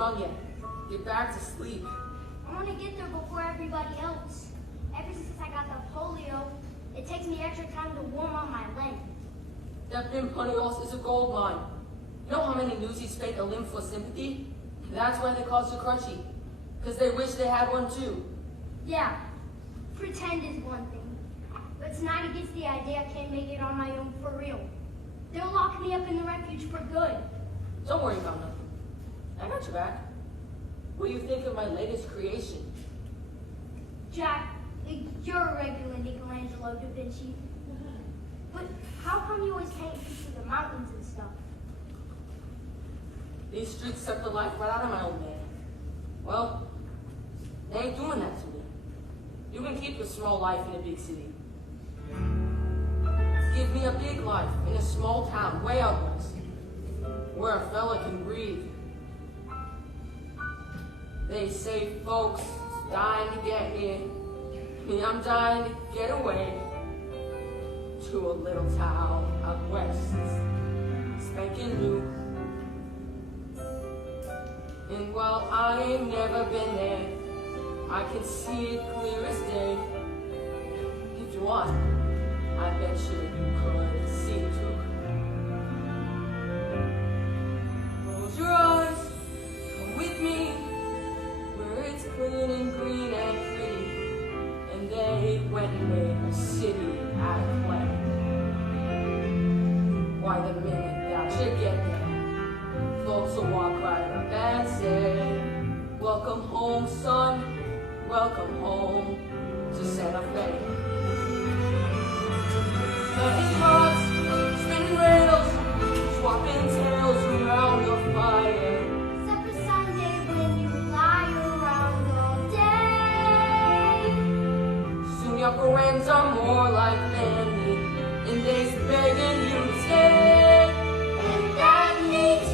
drunk yet. Get back to sleep. I want to get there before everybody else. Ever since I got the polio, it takes me extra time to warm up my leg. That Pimponios is a gold mine. You know how many Newsies fake a limb for sympathy? That's why they call it Crutchie. Because they wish they had one too. Yeah, pretend is one thing. But tonight it gets the idea I can't make it on my own for real. They'll lock me up in the refuge for good. Don't worry about nothing. I got your back. What do you think of my latest creation? Jack, you're a regular Michelangelo da Vinci. But how come you always paint pictures of the mountains and stuff? These streets suck the life right out of my old man. Well, they ain't doing that to me. You can keep a small life in a big city. Give me a big life in a small town way out west, where a fella can breathe. They say folks dying to get here. Me, I'm dying to get away to a little town out west, spanking new. And while I ain't never been there, I can see it clear as day. If you want, I bet you could see too. Close your eyes, come with me, where it's clean and green and pretty. And they went and made a city out of clay. Why, the minute that you get there, folks will walk right up and say, welcome home, son, welcome home to Santa Fe. Making carts, spinning rails, swapping tales around the fire. Except for Sunday when you lie around all day. Soon your friends are more like family, and they's begging you to stay. And that meat,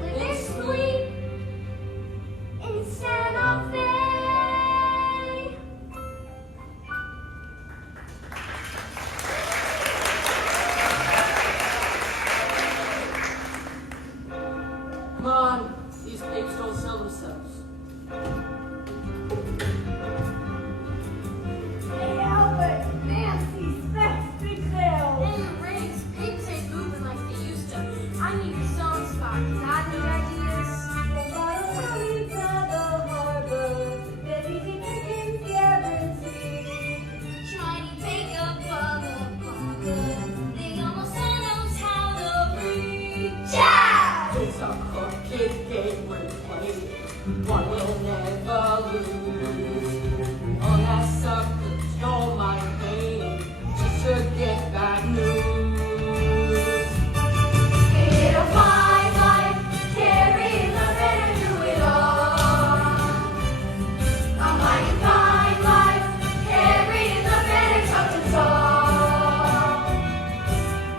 living sweet in Santa Fe. Come on, these pigs don't sell themselves. Hey Albert, Nancy, Sex, big sale. Hey, Riggs, pigs ain't moving like they used to. I need a song spot. Got any ideas? The bottle coming to the harbor, babies and chickens guaranteed. Shiny makeup on the corner. They almost all knows how to breathe. Yeah! It's a crooked game we're playing. One will never lose. All that sucker stole my pain just to get bad news. Get a fine life, carrying the better through it all. A mighty fine life, carrying the better tough and tall.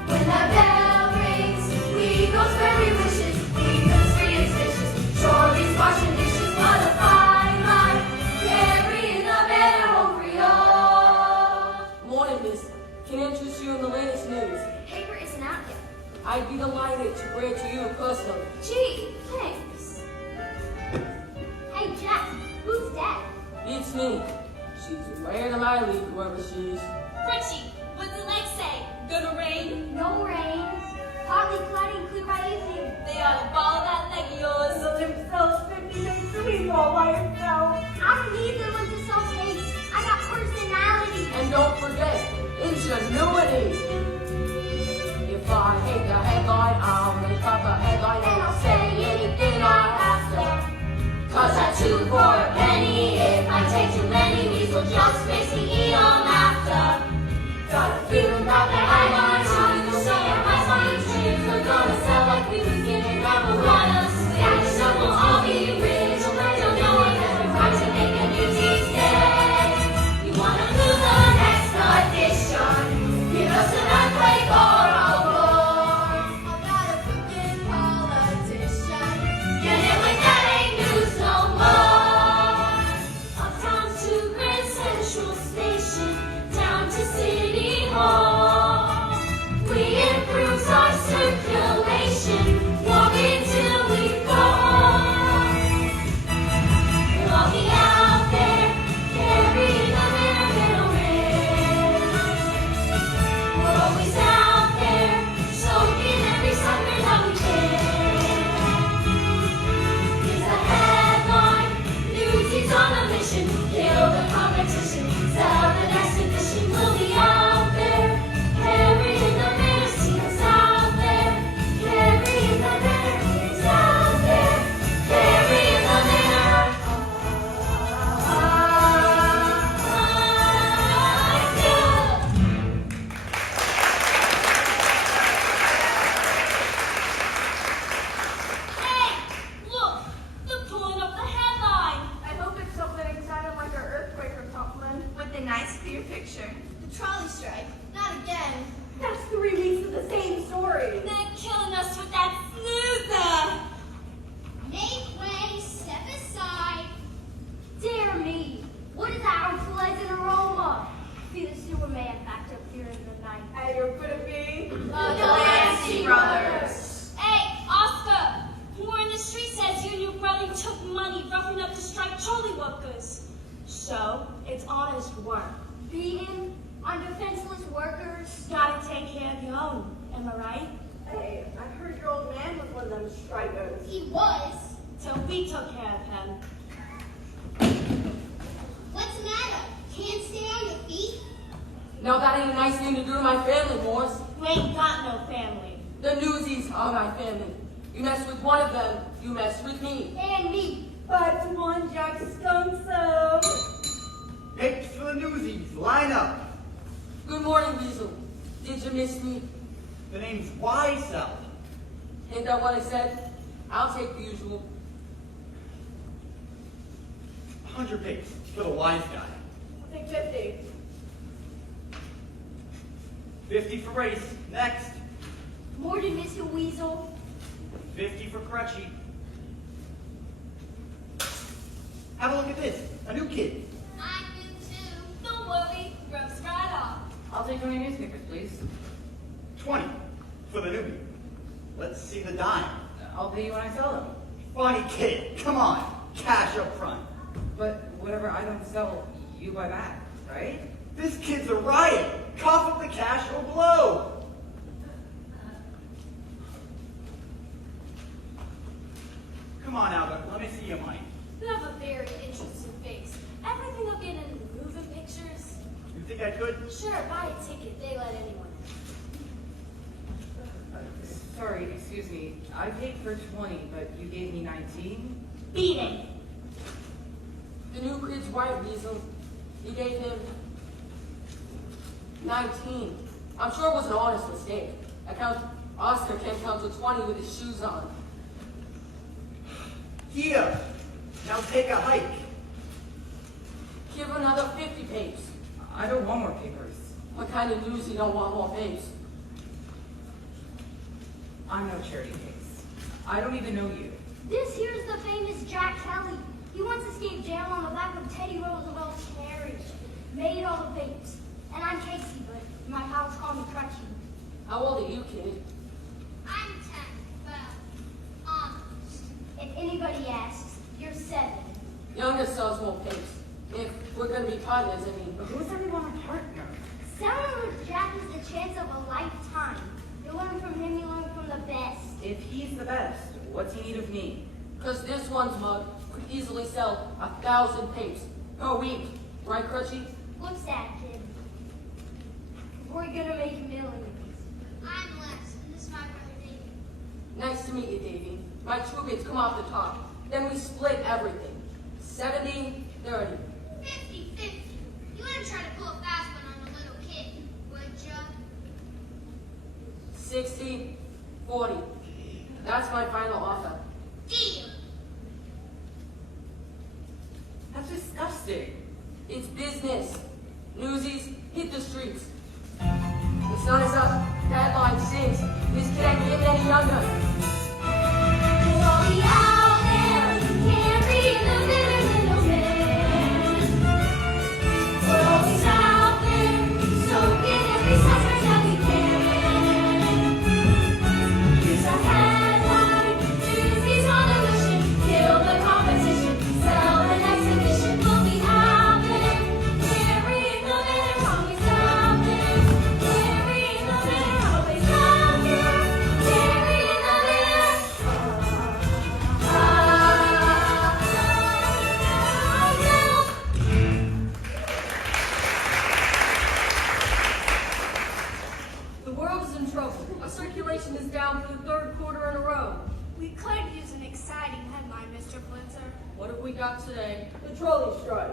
When that bell rings, we goes where we wishes. We goes free and vicious, Shorty's washing dishes. What a fine life, carrying the better home for y'all. Morning, miss. Can I interest you in the latest news? Paper isn't out yet. I'd be delighted to bring it to you personally. Gee, thanks. Hey, Jack, who's that? It's me. She's way out of my league, whoever she is. Crutchie, what's the leg say? Gonna rain? No rain. Partly cloudy and clear by evening. They ought to ball that leg of yours. The themselves 50 days to be all by yourself. I don't need them with the self-hate. I got personality. And don't forget, ingenuity. If I hate the headline, I'll make up a headline and I'll say anything I have to. 'Cause at 2 for a penny, if I take too many, we will just basically eat them after. Got a feeling that the headlines are gonna say our price on each dreams are gonna sell like we was giving them a lot of stash. took money roughing up to strike trolley workers. So, it's honest work. Beating on defenseless workers. Gotta take care of your own, am I right? Hey, I heard your old man was one of them strikers. He was. So we took care of him. What's the matter? Can't stay on your feet? Now that ain't a nice thing to do to my family, Morse. You ain't got no family. The Newsies are my family. You mess with one of them, you mess with me. And me. 5 to 1, Jack Stonso. Papes for the Newsies, line up. Good morning, Weasel. Did you miss me? The name's Weisel. Ain't that what I said? I'll take the usual. 100 papes for the wise guy. I'll take 50. 50 for Race. Next. More than Mr. Weasel. 50 for Crutchie. Have a look at this. A new kid. I do too. Don't worry, rubs right off. I'll take 20 newspapers, please. 20 for the newbie. Let's see the dime. I'll pay you when I sell them. Funny kid. Come on. Cash up front. But whatever I don't sell, you buy back, right? This kid's a riot. Cough up the cash or blow. Come on, Albert. Let me see your money. You have a very interesting face. Ever think of getting into moving pictures? You think I could? Sure, buy a ticket. They let anyone. Sorry, excuse me. I paid for 20, but you gave me 19? Beat it. The new kid's right, Weasel. You gave him 19. I'm sure it was an honest mistake. Oscar can't count to 20 with his shoes on. Here. Now take a hike. Give him another 50 papes. I don't want more papers. What kind of news you don't want more papes? I'm no charity case. I don't even know you. This here's the famous Jack Kelly. He once escaped jail on the back of Teddy Roosevelt's carriage. Made all the papes. And I'm Casey, but my pals call me Crutchie. How old are you, kid? I'm 10, but honest. If anybody asks, you're 7. Youngest sells more papes. If we're gonna be partners, I mean. Who's everyone a partner? Selling with Jack is the chance of a lifetime. You learn from him, you learn from the best. If he's the best, what's he need of me? Because this one's mug could easily sell 1,000 papes per week. Right, Crutchie? What's that, kid? We're gonna make millions. I'm Les, and this is my brother David. Nice to meet you, Davey. My 2 bids come off the top. Then we split everything. 70, 30. 50-50. You wouldn't try to pull a fast one on a little kid, would ya? 60, 40. That's my final offer. Deal. That's disgusting. It's business. Newsies, hit the streets. The sun is up, headline sings. This kid ain't getting any younger. We'll all be out there, can't read the bitter little man. We're always out there, soaking every sunrise that we can. Here's our headline, Newsies on a mission, kill the competition, sell an exhibition. We'll be out there, carrying the banner, always out there, carrying the banner, always out there, carrying the banner. The world is in trouble. Our circulation is down for the 3rd quarter in a row. We could use an exciting headline, Mr. Blitzer. What have we got today? The trolley strike.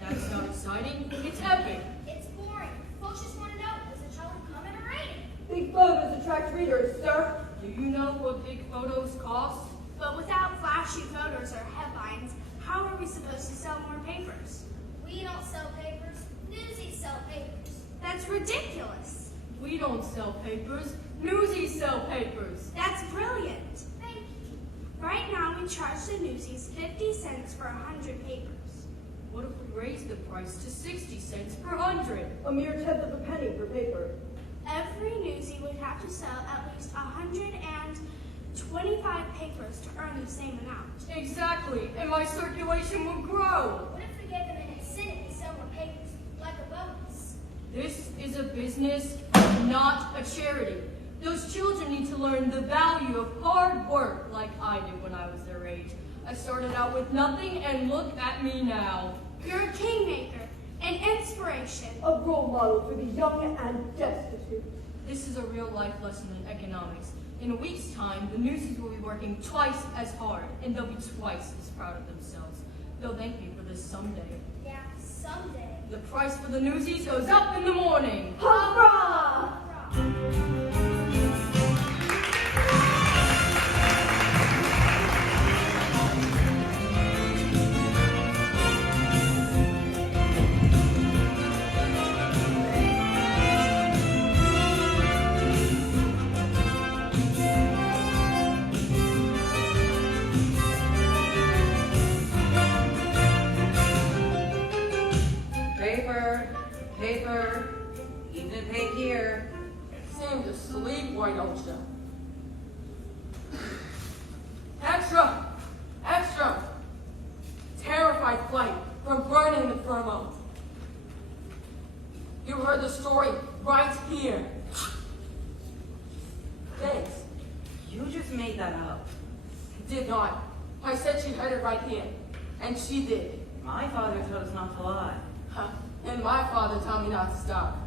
That's not exciting. It's epic. It's boring. Folks just want to know, is the trolley coming or raining? Big photos attract readers, sir. Do you know what big photos cost? But without flashy photos or headlines, how are we supposed to sell more papers? We don't sell papers. Newsies sell papers. That's ridiculous. We don't sell papers. Newsies sell papers. That's brilliant. Thank you. Right now, we charge the Newsies 50 cents for 100 papers. What if we raise the price to 60 cents per 100? A mere tenth of a penny per paper. Every Newsie would have to sell at least 25 papers to earn the same amount. Exactly, and my circulation will grow. What if we gave them an incentive to sell more papers, like a bonus? This is a business, not a charity. Those children need to learn the value of hard work like I did when I was their age. I started out with nothing, and look at me now. You're a kingmaker, an inspiration. A role model for the young and destitute. This is a real life lesson in economics. In a week's time, the Newsies will be working twice as hard, and they'll be twice as proud of themselves. They'll thank me for this someday. Yeah, someday. The price for the Newsies goes up in the morning. Hurrah! Paper, evening pay here. Seem to sleep, why don't you? Extra! Extra! Terrified flight from burning the Firmo. You heard the story right here. Thanks. You just made that up. Did not. I said she'd heard it right here. And she did. My father told us not to lie. Huh. And my father told me not to stop.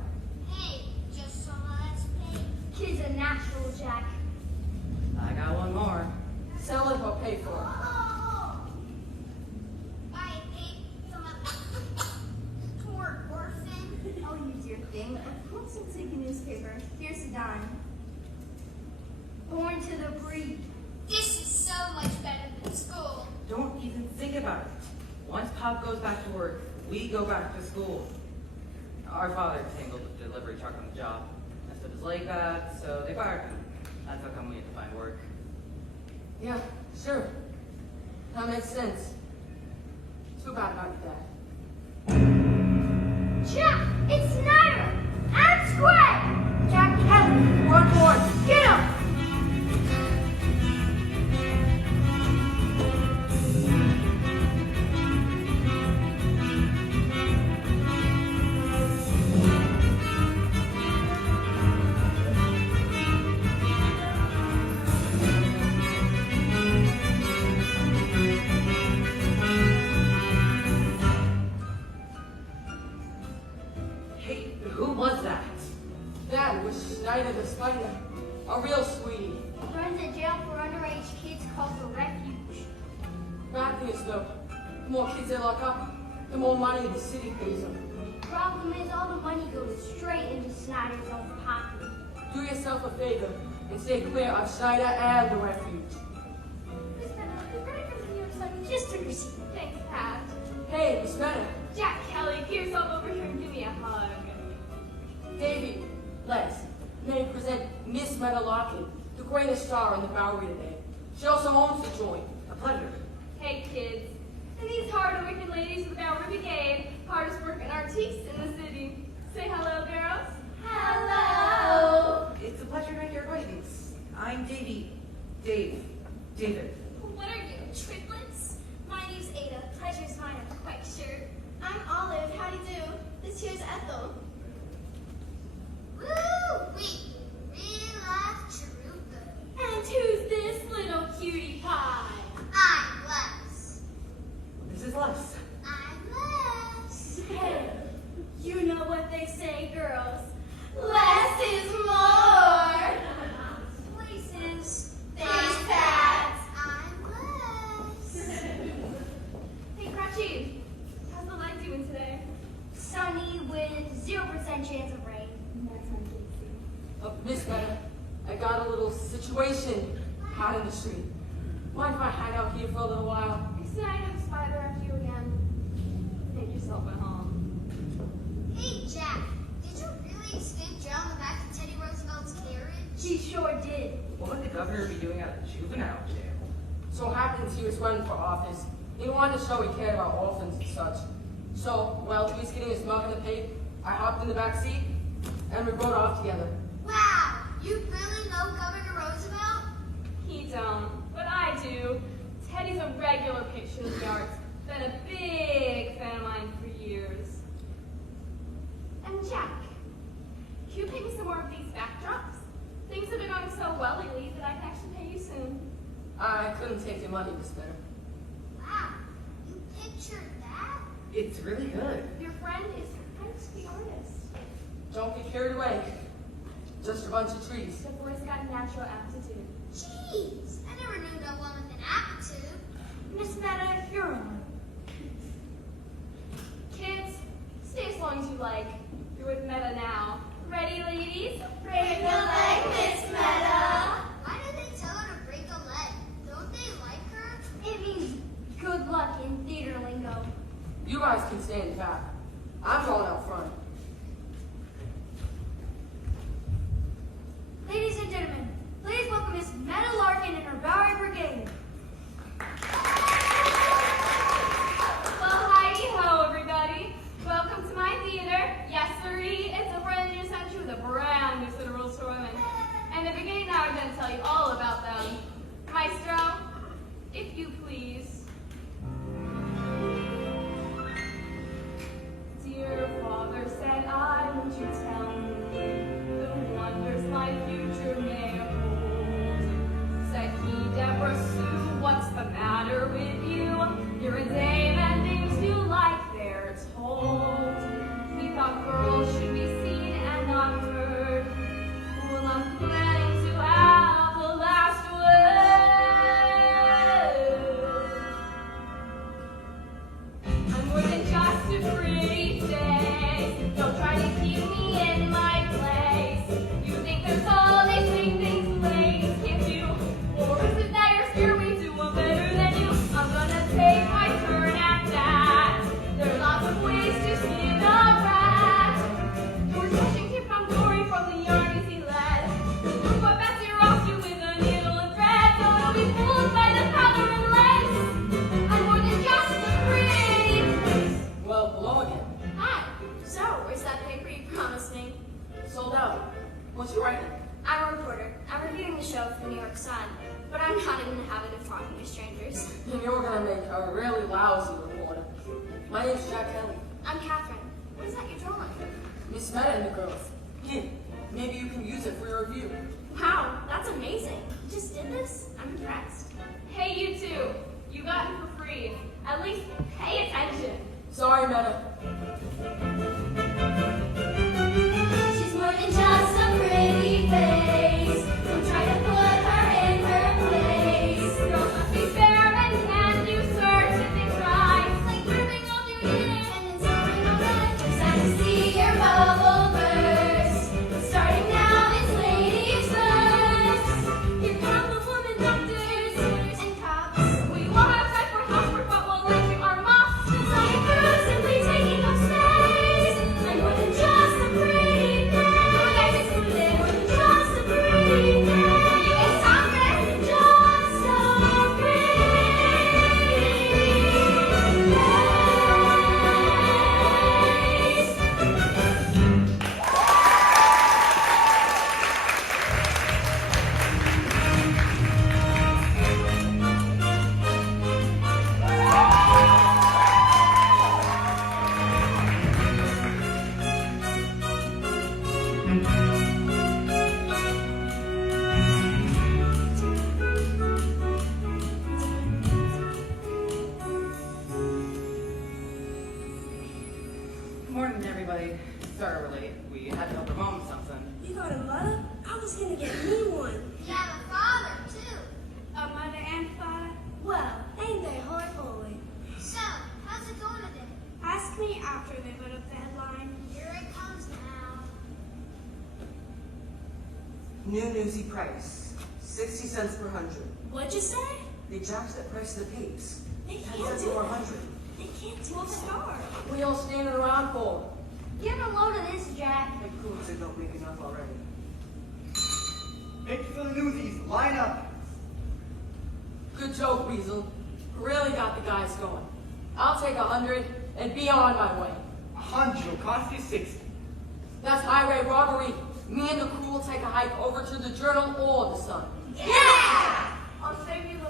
Hey, just so let's pay. Kid's a natural, Jack. I got one more. Sell it or pay for it. I ate some of the poor orphan. I'll use your thing. What's will take a newspaper? Here's a dime. Born to the breed. This is so much better than school. Don't even think about it. Once Pop goes back to work, we go back to school. Our father tangled with the delivery truck on the job. Messed up his leg bad, so they fired him. That's how come we had to find work. Yeah, sure. That makes sense. Too bad about that. Jack, it's Snyder! Out square! Jack Kelly! One more! Get him! The Spider, a real sweetie. Runs a jail for underage kids called the Refuge. Bad thing is though, the more kids they lock up, the more money the city pays them. Problem is all the money goes straight into Snyder's own pocket. Do yourself a favor and stay clear of Schneider and the Refuge. Miss Medda, the writer from the New York Sun just took her seat. Thanks, Pat. Hey, Miss Medda. Jack Kelly, get yourself over here and give me a hug. Davey, Les, may I present Miss Medda Larkin, the greatest star in the Bowery today. She also owns the joint. A pleasure. Hey kids, and these hard-working ladies of the Bowery Brigade, hardest working artistes in the city. Say hello, girls. Hello. It's a pleasure to make your acquaintance. I'm David. What are you, triplets? My name's Ada. Pleasure's mine, I'm quite sure. I'm Olive. How do you do? This here's Ethel. Woo-wee! Real life trooper. And who's this little cutie pie? I'm Les. This is Les. I'm Les. Hey, you know what they say, girls. Less is more. Places. Face pads. I'm Les. Hey, Crutchie, how's the light doing today? Sunny with 0% chance of rain. Miss Medda, I got a little situation out in the street. Mind if I hang out here for a little while? Excited to spider after you again. Make yourself at home. Hey, Jack. Did you really stick Joe on the back of Teddy Roosevelt's carriage? She sure did. What would the governor be doing at a juvenile jail? So happens he was running for office. He wanted to show he cared about orphans and such. So, while he was getting his mug in the paper, I hopped in the back seat and we rode off together. Wow, you really know Governor Roosevelt? He don't, but I do. Teddy's a regular patron of the arts. Been a big fan of mine for years. And Jack, can you pay me some more of these backdrops? Things have been going so well lately that I can actually pay you soon. I couldn't take your money, Miss Medda. Wow, you pictured that? It's really good. Your friend is quite the artist. Don't get carried away. Just a bunch of trees. The boy's got natural aptitude. Jeez, I never knew no one with an aptitude. Miss Medda, you're on. Kids, stay as long as you like. You're with Medda now. Ready, ladies? Break a leg, Miss Medda. Why do they tell her to break a leg? Don't they like her? It means good luck in theater lingo. You guys can stay in the back. I'm going out front. Ladies and gentlemen, please welcome Miss Medda Larkin and her Bowery Brigade. Well, hi-ho, everybody. Welcome to my theater. Yes, sirree, it's a brand new century with a brand new set of rules for women. And the brigade and I are going to tell you all about them. Maestro, if you please. Dear father, said I, won't you tell me the wonders my future may hold? Said he, Deborah Sue, what's the matter with you? You're a dame and things you like, they're told. He thought girls should be seen and not heard. Well, I'm planning to have the last word. I'm more than just a pretty face. Don't try to keep me in my place. You think there's all these things ladies can't do, or is it that you're scared we do one better than you? I'm gonna take my turn at that. There are lots of ways to skin a rat. George Washington found glory from the armies he led. Look what Betsy Ross you with a needle and thread. Don't be fooled by the powder and lace. I'm more than just a pretty face. Well, hello again. Hi. So, where's that paper you promised me? Sold out. What's you writing? I'm a reporter. I'm reviewing the show for the New York Sun, but I'm not in the habit of talking to strangers. And you're gonna make a really lousy reporter. My name's Jack Kelly. I'm Kathrine. What is that you're drawing? Miss Medda and the girls. Here, maybe you can use it for your review. Wow, that's amazing. You just did this? I'm impressed. Hey, you two. You got it for free. At least pay attention. Sorry, Medda. She's more than just a pretty face. Don't try to put her in her place. Girls must be fair and can do certain things right. Like grooming all through dinner and then serving all night. It's time to see your bubble burst. Starting now is ladies first. Here come the woman doctors, suitors, and cops. We won't have time for housework, but we'll lend you our mops. Some crew simply taking up space. I'm more than just a pretty face. More than just a pretty face. It's not more than just a pretty Good morning, everybody. Sorry we're late. We had to help our mom with something. You got a mother? I was gonna get me one. You have a father, too. A mother and father? Well, ain't they holy? So, how's it going today? Ask me after they put up the headline. Here it comes now. New Newsy price, 60 cents per 100. What'd you say? They jacked that price of the papes. They 10 can't cents do per it. 100. They can't do a star. What are y'all standing around for? Give him a load of this, Jack. Hey, cool, they don't make enough already. Picks for the Newsies, line up. Good joke, Weasel. Really got the guys going. I'll take 100 and be on my way. 100 will cost you 60. That's highway robbery. Me and the crew will take a hike over to the Journal or the Sun. Yeah!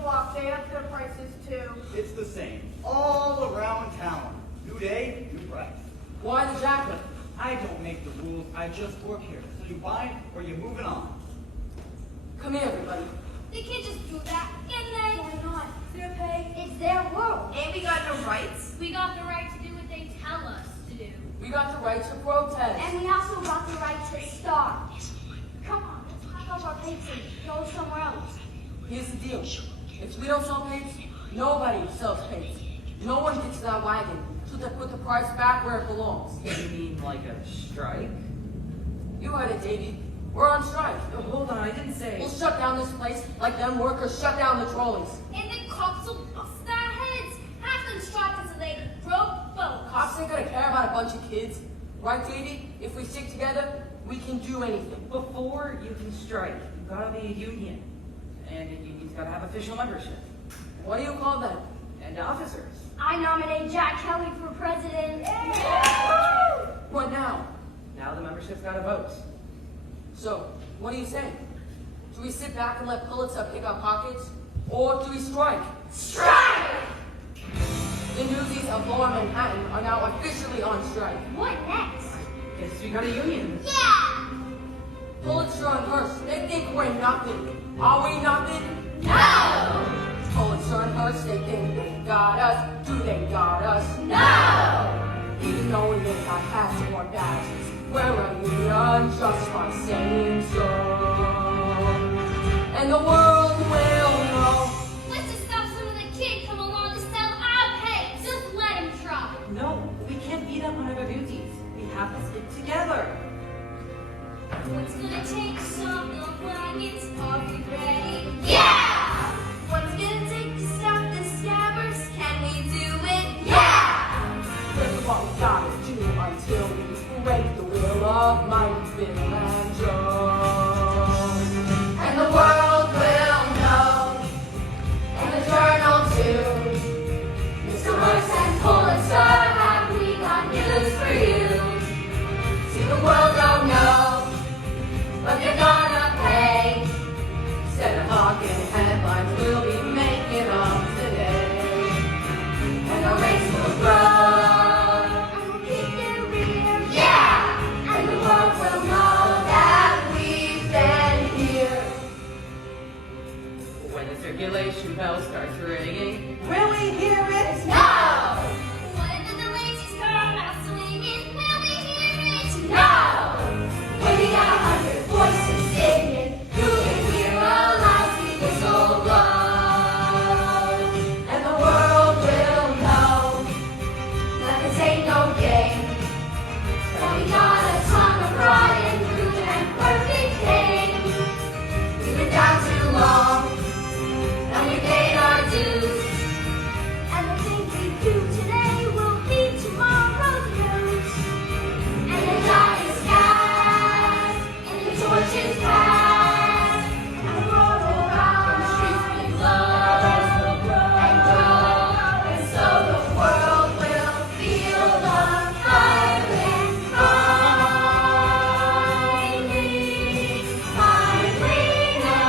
block, they up their prices too. It's the same. All around town. New day, new price. Why the jacket? I don't make the rules. I just work here. So you buy or you're moving on. Come here, everybody. They can't just do that, can they? Why not? Their pay. It's their world. And we got no rights. We got the right to do what they tell us to do. We got the right to protest. And we also got the right to starve. Come on, let's pack up our paints and go somewhere else. Here's the deal. If we don't sell paints, nobody sells paints. No one gets that wagon. So they put the price back where it belongs. You mean like a strike? You heard it, Davey. We're on strike. Oh, hold on, I didn't say. We'll shut down this place like them workers shut down the trolleys. And the cops will bust our heads. Half them strike because they broke boats. Cops ain't gonna care about a bunch of kids. Right, Davey? If we stick together, we can do anything. Before you can strike, you gotta be a union. And a union's gotta have official membership. What do you call them? And officers. I nominate Jack Kelly for president. What now? Now the membership's gotta vote. So, what do you say? Do we sit back and let Pulitzer pick our pockets? Or do we strike? Strike! The Newsies of Lower Manhattan are now officially on strike. What next? Guess we got a union. Yeah! Pulitzer and Hearst, they think we're nothing. Are we nothing? No! Pulitzer and Hearst, they think they got us. Do they got us? No! Even though we may not have more badges, we're a union just by saying so. And the world will know. Let's just stop some of the kid come along to sell our paint. Just let him try. No, we can't beat up on our duties. We have to stick together. What's gonna take some of wagons? Are we ready? Yeah! What's gonna take to stop the scabbers? Can we do it? Yeah! This is what we gotta do until we break the will of mighty Bill and Joe. And the world will know, and the journal too. Mr. Hearst and Pulitzer, have we got news for you? See, the world don't know, but they're gonna pay. Instead of hawking headlines, we'll be making them today. And the race will grow, and we'll keep it real. Yeah! And the world will know that we've been here. When the circulation bell starts ringing, will we hear it? No! When the ladies come out swinging, will we hear it? No! When we got 100 voices singing, You can hear a lousy whistle blow. And the world will know that this ain't no game. But we got a ton of rotten fruit and perfect pain. We've been down too long, and we paid our dues. and the things we do today will be tomorrow's news. And the die is cast, and the torch is passed, and the road will round, the streets will glow, and grow, and so the world will feel the fire and finally know.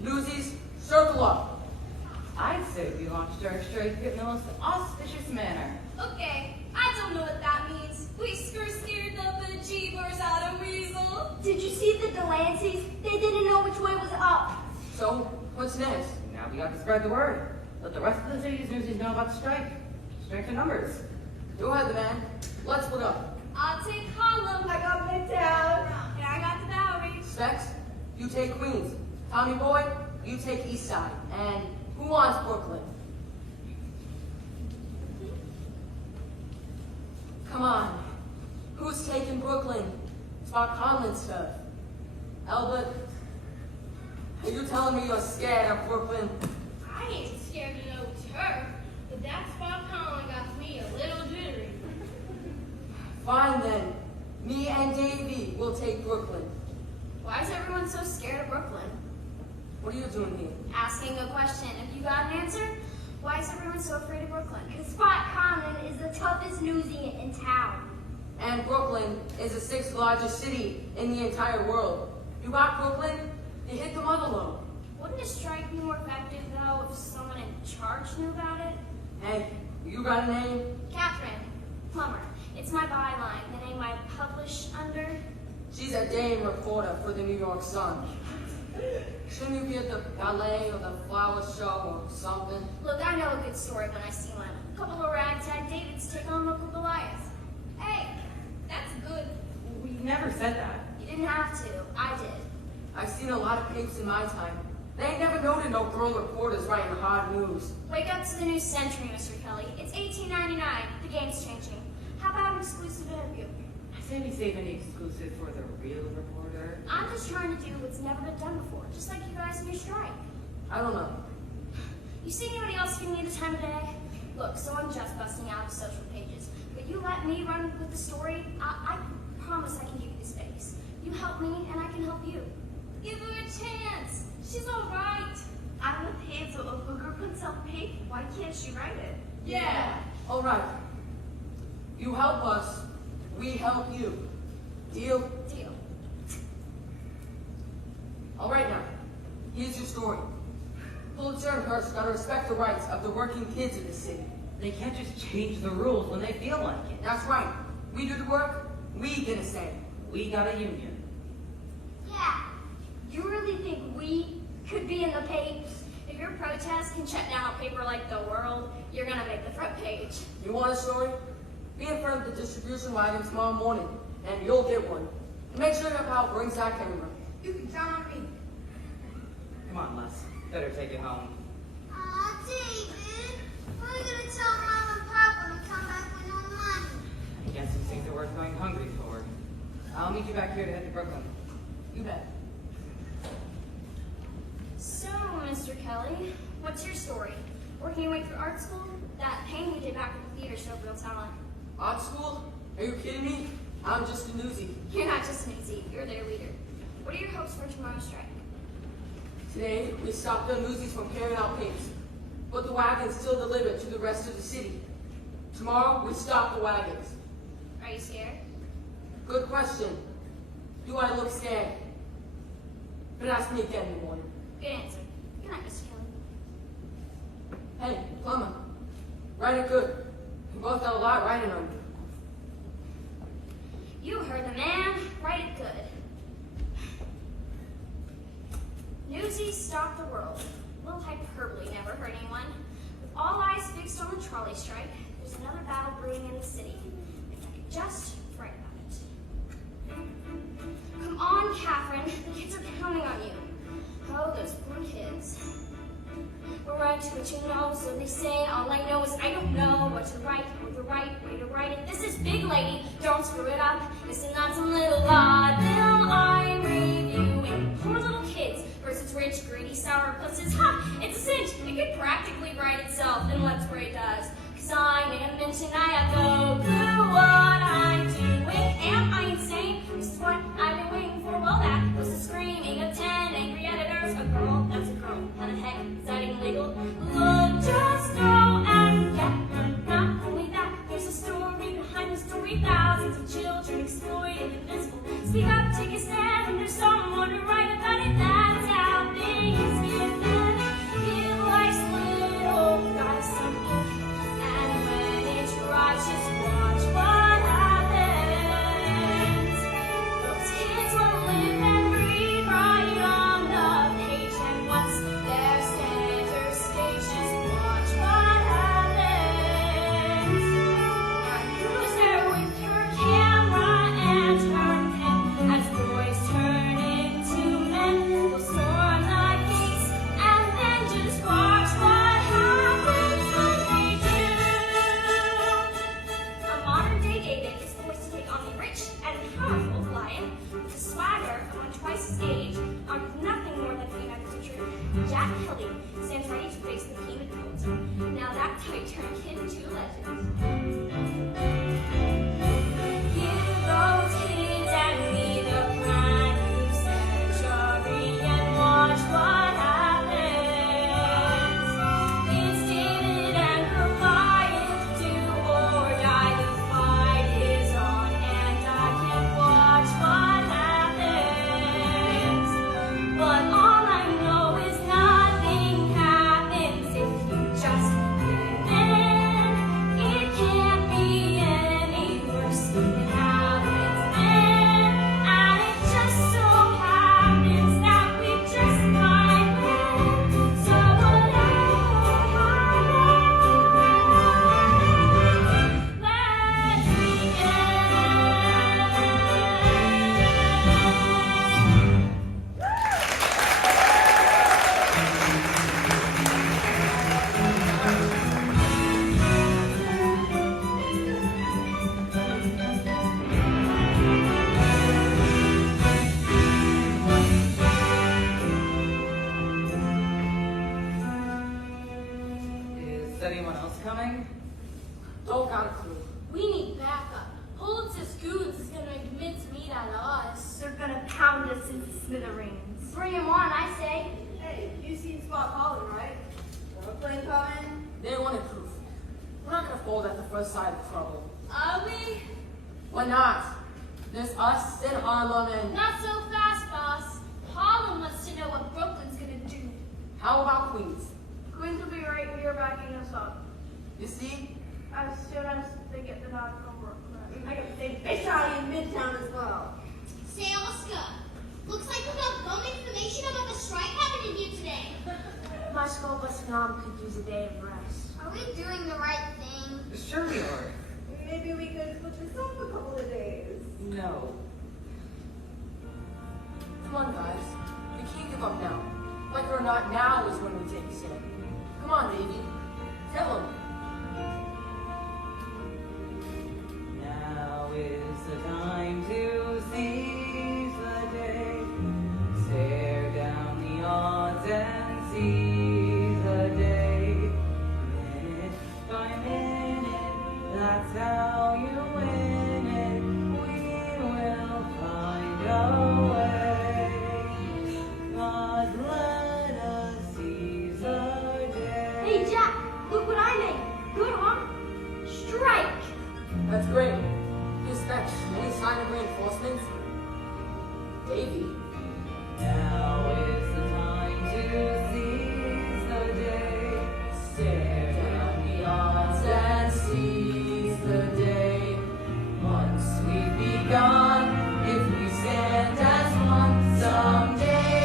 Newsies, circle up. I'd say we launched our strike in the most auspicious manner. Okay, I don't know what that means. We scared the bejeebers out of Weasel. Did you see the Delanceys? They didn't know which way was up. So, what's next? Now we got to spread the word. Let the rest of the city's newsies know about the strike. Strength in numbers. Go ahead, man. Let's split up. I'll take Harlem. I got Midtown. And I got the Bowery. Specs, you take Queens. Tommy Boy, you take East Side. And who wants Brooklyn? Come on. Who's taking Brooklyn? It's Bob Conlon stuff. Elliot, are you telling me you're scared of Brooklyn? I ain't scared of no turf, but that Bob Conlon got me a little jittery. Fine then. Me and Davey will take Brooklyn. Why is everyone so scared of Brooklyn? What are you doing here? Asking a question. If you got an answer, why is everyone so afraid of Brooklyn? The Spot Common is the toughest newsie in town. And Brooklyn is the 6th largest city in the entire world. You got Brooklyn, you hit the mother load. Wouldn't a strike be more effective, though, if someone in charge knew about it? Hey, you got a name? Kathrine. Plumber. It's my byline, the name I publish under. She's a dame reporter for the New York Sun. Shouldn't you be at the ballet or the flower show or something? Look, I know a good story when I see one. A couple of ragtag Davids take on local Goliaths. Hey, that's good. We never said that. You didn't have to. I did. I've seen a lot of papes in my time. They ain't never noted no girl reporters writing hard news. Wake up to the new century, Mr. Kelly. It's 1899. The game's changing. How about an exclusive interview? I say we save any exclusive for the real reporter. I'm just trying to do what's never been done before, just like you guys in your strike. I don't know. You see anybody else giving me the time of day? Look, so I'm just busting out the social pages. But you let me run with the story, I promise I can give you the space. You help me, and I can help you. Give her a chance. She's all right. I'm with Hansel. If a girl can self-paint, why can't she write it? Yeah. All right. You help us, we help you. Deal? Deal. All right now, here's your story. Pulitzer and Hearst gotta respect the rights of the working kids in the city. They can't just change the rules when they feel like it. That's right. We do the work, we get a say. We got a union. Yeah. You really think we could be in the papers? If your protest can shut down a paper like The World, you're gonna make the front page. You want a story? Be in front of the distribution wagon tomorrow morning, and you'll get one. And make sure your pal brings that camera. You can count on me. Come on, Les. Better take it home. Aw, David. When are we gonna tell Mom and Papa to come back with no money? I guess these things are worth going hungry for. I'll meet you back here to head to Brooklyn. You bet. So, Mr. Kelly, what's your story? Working your way through art school? That painting you did back at the theater showed real talent. Art school? Are you kidding me? I'm just a newsie. You're not just an easy, you're their leader. What are your hopes for tomorrow's strike? Today, we stopped the newsies from carrying out papes, but the wagons still deliver to the rest of the city. Tomorrow, we stop the wagons. Are you scared? Good question. Do I look scared? But ask me again in the morning. Good answer. Good night, Mr. Kelly. Hey, Plumber. Write it good. We both got a lot writing on you. You heard the man. Write it good. Newsies stop the world. Little hyperbole never hurt anyone. With all eyes fixed on the trolley strike, there's another battle brewing in the city. If I could just write about it. Come on, Kathrine. The kids are counting on you. Oh, those poor kids. We'll write what you know, so they say. All I know is I don't know what to write or the right way to write it. This is big, lady. Don't screw it up. This is not some little vaudeville I'm reviewing. Poor little kids versus rich, greedy, sour pussies. Ha! It's a cinch. It could practically write itself, and let's pray it does. 'Cause I made a mention I have no clue what I'm doing. Am I insane? This is what I've been waiting for. Well, that was the screaming of 10 angry editors. A girl, that's a girl. How the heck is that even legal? Look, just go and get her. Not only that, there's a story behind the story. Thousands of children exploited, invisible. Speak up, take a stand, and there's someone to write about it. That's how things get done. Give life's little guy some ink, and when it's dry, just watch what happens. Those kids will live and breathe right on the page, and once they're center stage, just watch what happens. And who's there with her camera and her pen as the all got a clue. We need backup. Pulitzer's goons is gonna make mincemeat out of us. They're gonna pound us into smithereens. Bring 'em on, I say. Hey, you seen Spot Holland, right? Airplane coming? They wanted proof. We're not gonna fold at the first sign of trouble. Are we? Why not? There's us in Harlem and... Not so fast, boss. Harlem wants to know what Brooklyn's gonna do. How about Queens? Queens will be right here backing us up. You see? As soon as they get the knock on Brooklyn. I got the same fish eye in Midtown as well. Say, Oscar, looks like we got bum information about the strike happening here today. My school bus mom could use a day of rest. Are we doing the right thing? Sure we are. Maybe we could put this off a couple of days. No. Come on, guys. We can't give up now. Like it or not, now is when we take a stand. Come on, baby. Tell them. Now is the time to seize the day. Stare down the odds and seize the day. Minute by minute, that's how you win it. We will find a way. God, let us seize the day. Hey, Jack, look what I made. Good, huh? Strike! That's great. Dispatch. Any sign of reinforcements? Davy. Now is the time to seize the day. Stare down the odds and seize the day. Once we've begun, if we stand as one, someday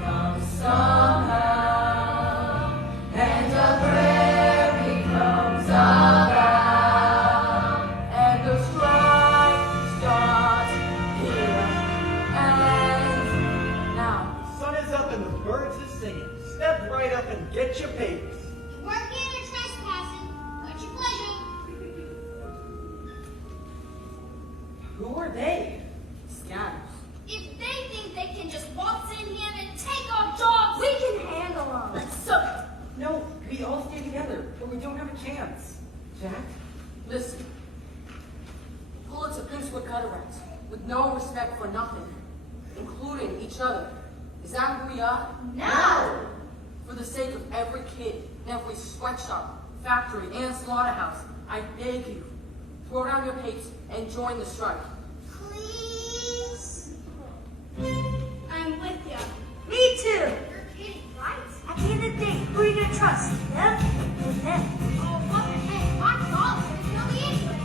become somehow. And a prayer becomes a vow. And the strike starts here and now. The sun is up and the birds are singing. Step right up and get your papers. Working or trespassing? What's your pleasure? Who are they? Scatters. If they think they can just waltz in here and take our jobs, We can handle them. let's suck it. No, we all stay together, or we don't have a chance. Jack? Listen. Pulitzer pimps were cutterats, with no respect for nothing, including each other. Is that who we are? No! For the sake of every kid, in every sweatshop, factory, and slaughterhouse, I beg you, throw down your papes and join the strike. Please? I'm with ya. Me too. You're kidding, right? At the end of the day, who are you gonna trust? Them or them? Oh, what the heck? My God, it's gonna be anyway.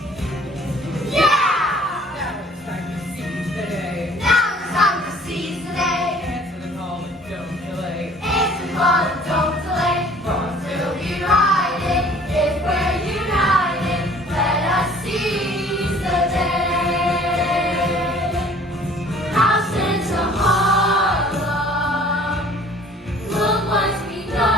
Yeah! Now it's time to seize the day. Now it's time to seize the day. Answer the call and don't delay. Answer the call and don't delay. For we'll be riding if we're united. Let us seize the day. House into Harlem. Look what's begun.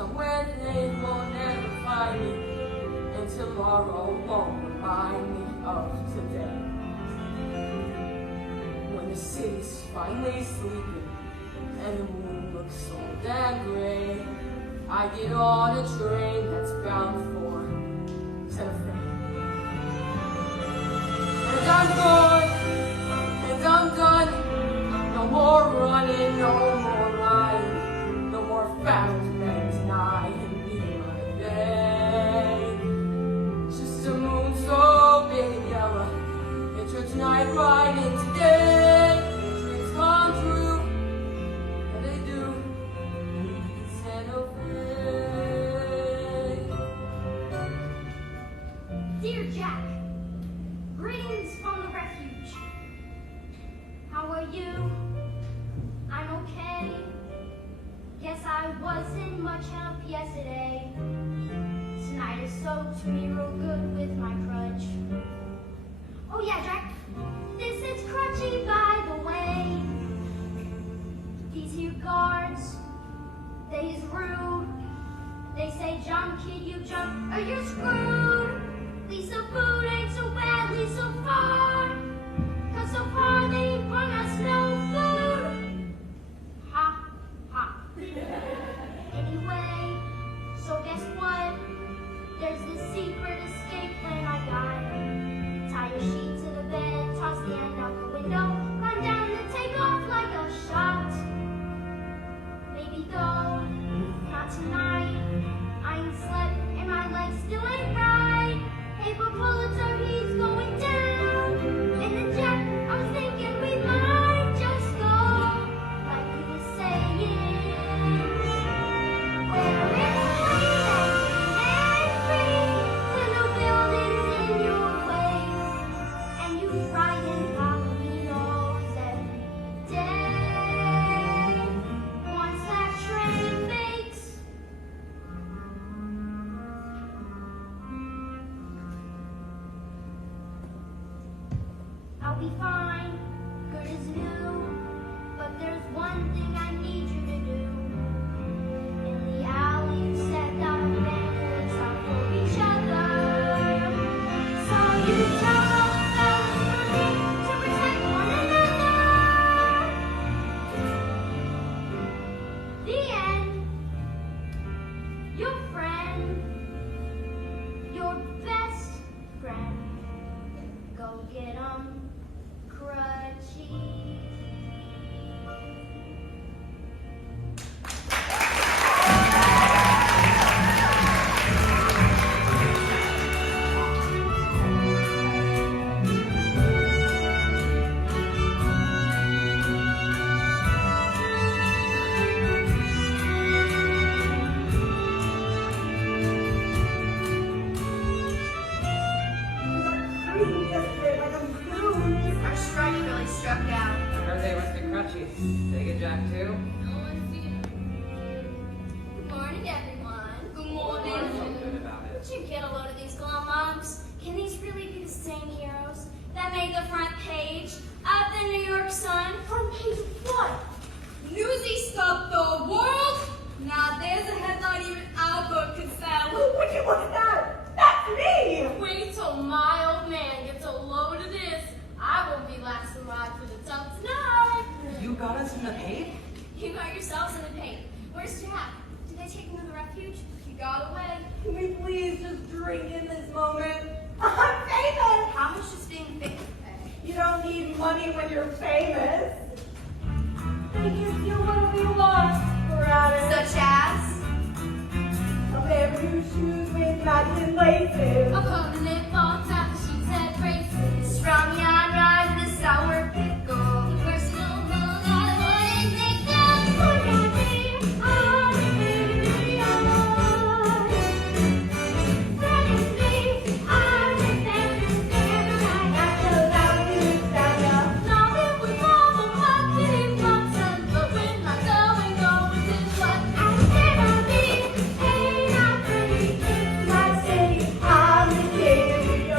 somewhere they will never find me, and tomorrow won't remind me of today. When the city's finally sleeping and the moon looks so damn gray, I get on a train that's bound for Santa Fe. And I'm gone, and I'm done. No more running, no more lying, no more found men denying me my day. Just a moon so big and yellow, it turns night right into day. Dreams come true, and they do. Santa Fe. Dear Jack, greetings from the refuge. How are you? I'm okay. Guess I wasn't much help yesterday. Tonight is soaked me real good with my crutch. Oh yeah, Jack, this is Crutchie by the way. These here guards, they's rude. They say jump kid, you jump or you're screwed. Lisa food ain't so badly so far, 'cause so far they brought us no food. Ha, ha. Anyway, so guess what? There's this secret escape plan I got. Tie your sheet to the bed, toss the end out the window, run down and take off like a shot. Maybe though, not tonight. I ain't slept and my legs still ain't right. Hey, but Pulitzer, he's going down. And then Jack, I was thinking we might just go, like he was saying, where it's clean and free, little buildings in your way, and you frying jalapenos every day. Once that train fakes, I'll be fine, good as new, but there's one thing I need you to do. In the alley you set down banners out for each other, so you tell them to protect one another. The end. Your friend, your best friend. Go get 'em, Crutchie. Our strike really struck out. I heard they arrested Crutchie. They get Jack too? No one's here. Good morning, everyone. Good I morning. felt good about it. Would you get a load of these glum moms? Can these really be the same heroes that made the front page of the New York Sun? Front page of what? Newsies stopped the world. Now there's a headline even our book could sell. Would you look at that? That's me! Wait till my old man gets a load of this. I won't be last in line for the tub tonight. You got us in the pape? You got yourselves in the paint. Where's Jack? Did they take him to the refuge? He got away. Can we please just drink in this moment? I'm famous! How much is being famous pay? You don't need money when you're famous. They give you what we want. We're at it. Such as A pair of new shoes with matching laces. a permanent box after she's had braces. From yon rise the sour pickle. The personal moon on the morning they come. Look at me, I'm a million. Spreading me, I'm a feminist man. I got to love you, stand up. Now it was all the marketing Johnson, but when my going goes is what I said I'll be. Ain't I pretty? My city, I'm the king.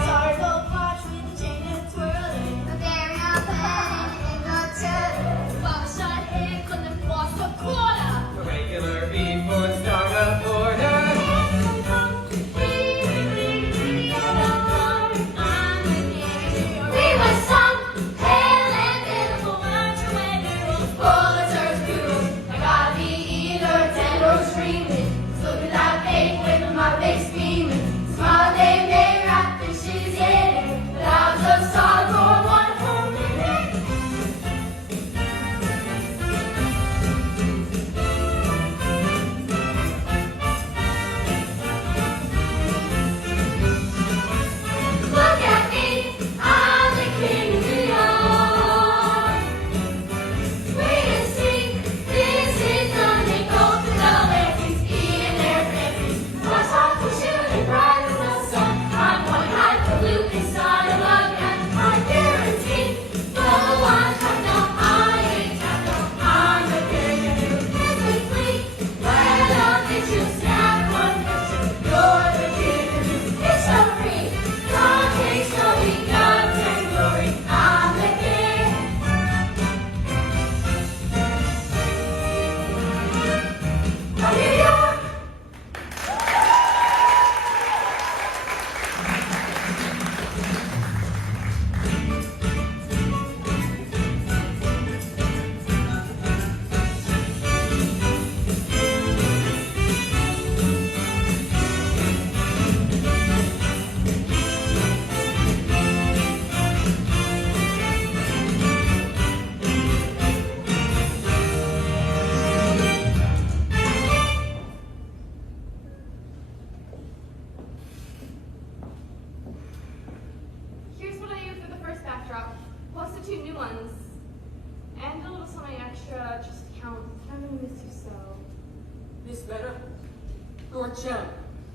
gem.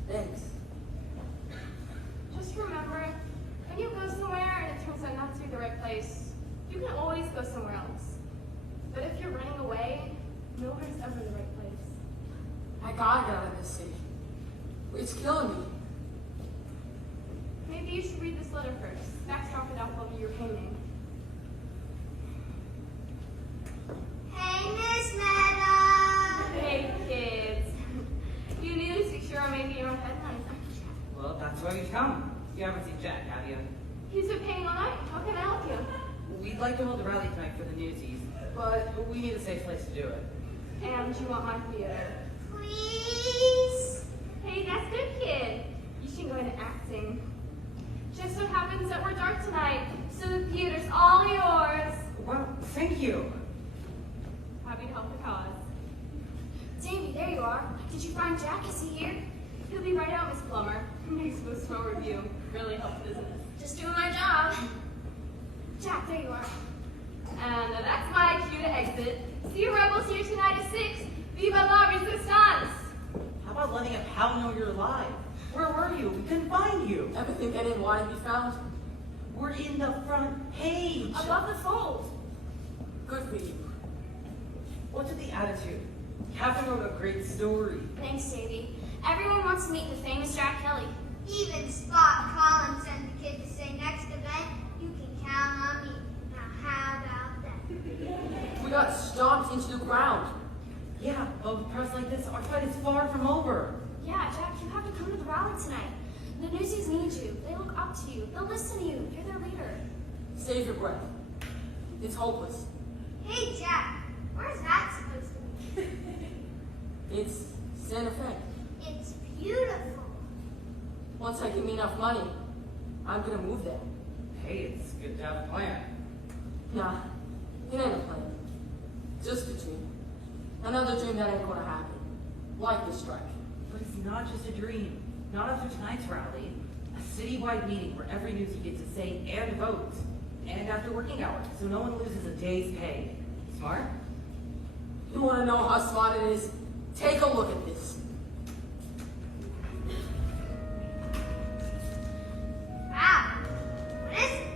Thanks. Just remember, when you go somewhere and it turns out not to be the right place, you can always go somewhere else. But if you're running away, nowhere's ever the right place. I gotta get out of this city. It's killing me. Maybe you should read this letter first. Backstop it off while you're hanging. Hey, Miss Medda! Hey, kids. You Newsies sure are making your own headlines. Well, that's why we've come. You haven't seen Jack, have you? He's been paying all night. How can I help you? We'd like to hold a rally tonight for the Newsies, but we need a safe place to do it. And you want my theater. Please? Hey, that's good, kid. You should go into acting. Just so happens that we're dark tonight, so the theater's all yours. Well, thank you. Happy to help the cause. Davy, there you are. Did you find Jack? Is he here? He'll be right out, Miss Plumber. Makes a slow review. Really helps business. Just doing my job. Jack, there you are. And that's my cue to exit. See you rebels here tonight at 6. Viva la resistance! How about letting a pal know you're alive? Where were you? We couldn't find you. Ever think I didn't want to be found? We're in the front page. Above the fold. Good for you. What's with the attitude? Kathrine wrote a great story. Thanks, Davy. Everyone wants to meet the famous Jack Kelly. Even Spot Collins sent the kid to say next event, you can count on me. Now how about that? We got stomped into the ground. Yeah, but with press like this, our fight is far from over. Yeah, Jack, you have to come to the rally tonight. The Newsies need you. They look up to you. They'll listen to you. You're their leader. Save your breath. It's hopeless. Hey, Jack, where's that supposed to be? It's Santa Fe. It's beautiful. Once I give me enough money, I'm gonna move there. Hey, it's good to have a plan. Nah, it ain't a plan. Just a dream. Another dream that ain't gonna happen. Like the strike. But it's not just a dream. Not after tonight's rally. A citywide meeting where every newsie gets a say and vote. And after working hours, so no one loses a day's pay. Smart? You wanna know how smart it is? Take a look at this. Wow, what is it?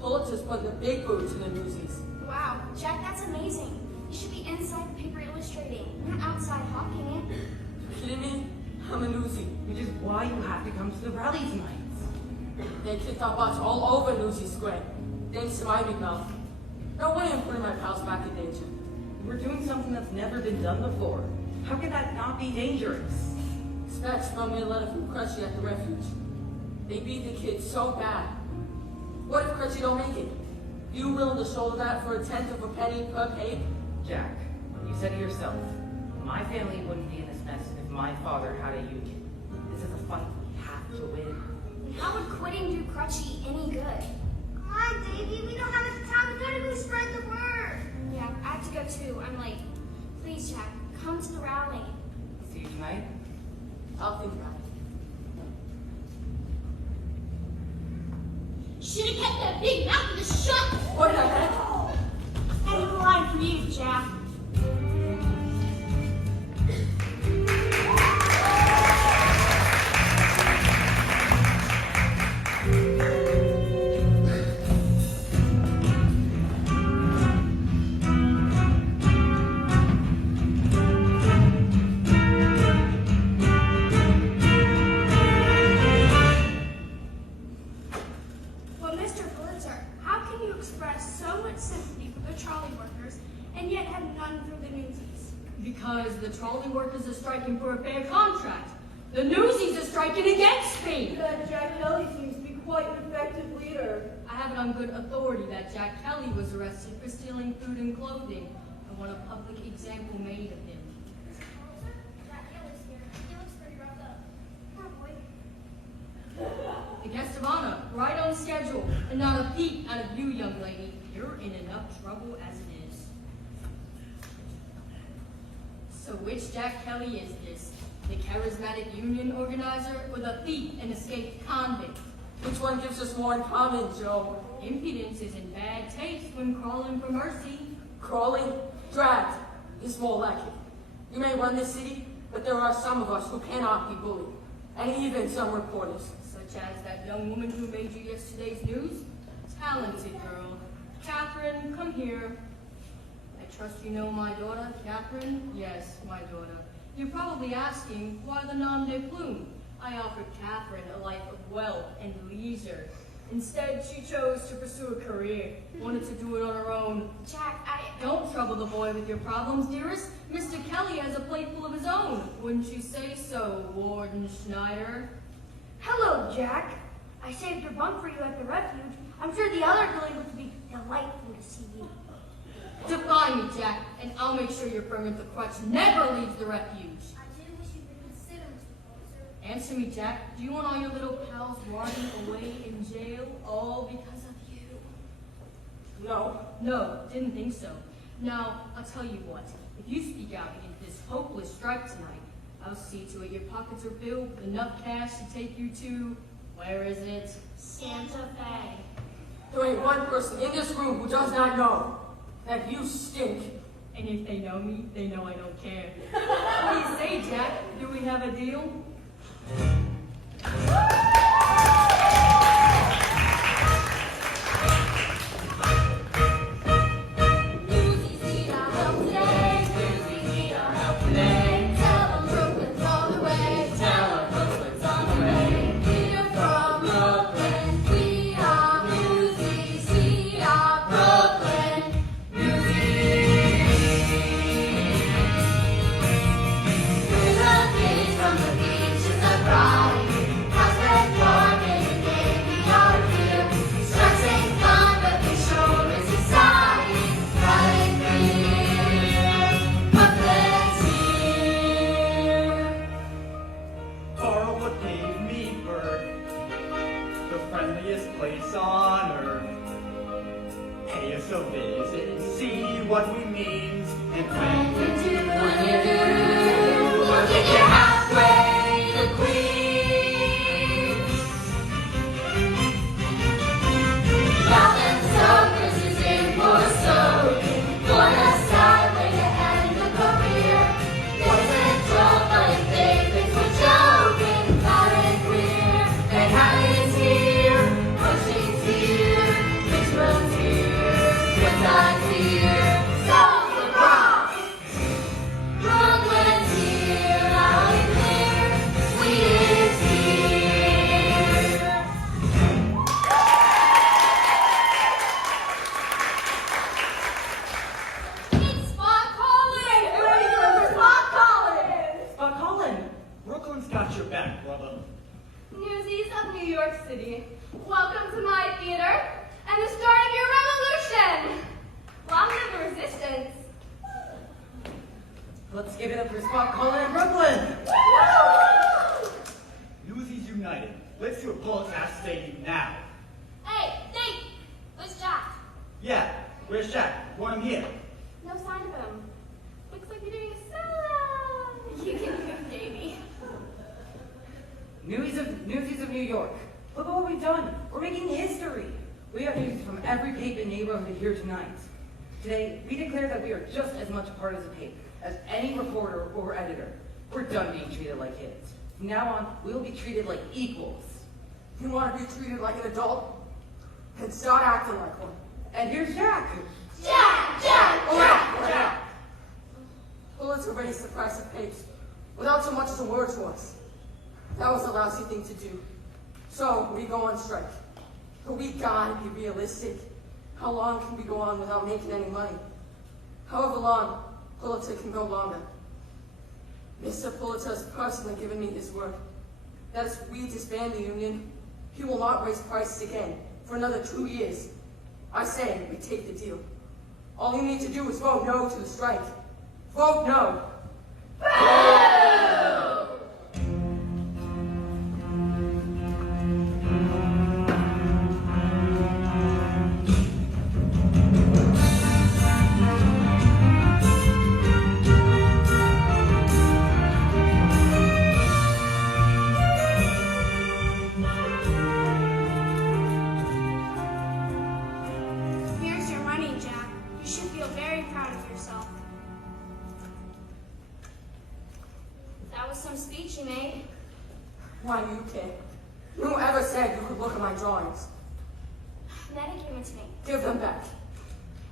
Pulitzer's putting the big boots in the Newsies. Wow, Jack, that's amazing. You should be inside the paper illustrating, not outside hawking it. You kidding me? I'm a Newsie. Which is why you have to come to the rally tonight. They kicked our butts all over Newsie Square. Thanks to my big mouth. No way I'm putting my pals back in danger. We're doing something that's never been done before. How can that not be dangerous? Specs found me a letter from Crutchie at the refuge. They beat the kid so bad. What if Crutchie don't make it? You willing to shoulder that for 1/10 of a penny per page? Jack, you said it yourself. My family wouldn't be in this mess if my father had a union. This is a fight we have to win. And how would quitting do Crutchie any good? Come on, Davy, we don't have enough time. We gotta go spread the word. Yeah, I have to go too. I'm late. Please, Jack, come to the rally. See you tonight? I'll think about it. Should have kept that big mouth of his shut. What the heck? End of the line for you, Jack. Because the trolley workers are striking for a fair contract. The Newsies are striking against me. That Jack Kelly seems to be quite an effective leader. I have it on good authority that Jack Kelly was arrested for stealing food and clothing. I want a public example made of him. Jack Kelly's here. He looks pretty roughed up. Poor boy. The guest of honor, right on schedule, and not a peep out of you, young lady. You're in enough trouble as it is. So which Jack Kelly is this? The charismatic union organizer or the thief and escaped convict? Which one gives us more in common, Joe? Impudence is in bad taste when crawling for mercy. Crawling? Dragged is more like it. You may run this city, But there are some of us who cannot be bullied, and even some reporters. Such as that young woman who made you yesterday's news? Talented girl. Kathrine, come here. I trust you know my daughter, Kathrine? Yes, my daughter. You're probably asking, why the nom de plume? I offered Kathrine a life of wealth and leisure. Instead, she chose to pursue a career, wanted to do it on her own. Jack, Don't trouble the boy with your problems, dearest. Mr. Kelly has a plate full of his own. Wouldn't you say so, Warden Schneider? Hello, Jack. I saved your bunk for you at the refuge. I'm sure the other delinquents would be delightful to see you. Defy me, Jack, and I'll make sure your friend with the crutch never leaves the refuge. I do wish you would consider, Mr. Officer. Answer me, Jack. Do you want all your little pals rotting away in jail, all because of you? No. No, didn't think so. Now, I'll tell you what. If you speak out against this hopeless strike tonight, I'll see to it your pockets are filled with enough cash to take you to, where is it? Santa Fe. There ain't one person in this room who does not know that you stink. And if they know me, they know I don't care. What do you say, Jack? Do we have a deal? Newsies need our help today. Newsies need our help today. Tell them Brooklyn's on the way. Tell them Brooklyn's on the way. We're from Brooklyn. We are Newsies. We are Brooklyn. We're the kids from the beaches of Raleigh. House red farm in the Navy Yard here. Strikes ain't fun, but they sure is exciting. Riding clear, Brooklyn's here. Borrow what gave me birth, the friendliest place on earth. Pay us a visit, see what we means, and when When you do, we'll get you halfway, the queen. Nothing soakers is in for soaking. Born a side way to end a career. Isn't told, but if they think we're joking, loud and clear. Manhattan's here, Cushing's here, Richmond's here, Woodside's here, so's the Bronx. Brooklyn's here, loud and clear, we is here. It's Spot Calling! Everybody remember Spot Calling! Colin. Brooklyn's got your back, brother. Newsies of New York City, welcome to my theater and the start of your revolution. Long live the resistance. Let's give it up for Spot Colin in Brooklyn. Newsies United. Let's do a protest stadium now. Hey, Nate! Where's Jack? Yeah, where's Jack? Want him here. No sign of him. Looks like you're doing a solo. You can move, Davey. Newsies of New York. Look at what we've done. We're making history. We have news from every paper in the neighborhood here tonight. Today, we declare that we are just as much a part of the paper as any reporter or editor. We're done being treated like kids. From now on, we will be treated like equals. You want to be treated like an adult? Then start acting like one. And here's Jack. Jack! Bullets raised the price of papes without so much as a word to us. That was a lousy thing to do. So we go on strike. But we gotta be realistic. How long can we go on without making any money? However long, Pulitzer can go longer. Mr. Pulitzer has personally given me his word that if we disband the union, he will not raise prices again for another 2 years. I say we take the deal. All you need to do is vote no to the strike. Vote no. Here's your money, Jack. You should feel very proud of yourself. Why do you care? Who ever said you could look at my drawings? Medda gave it to me. Give them back.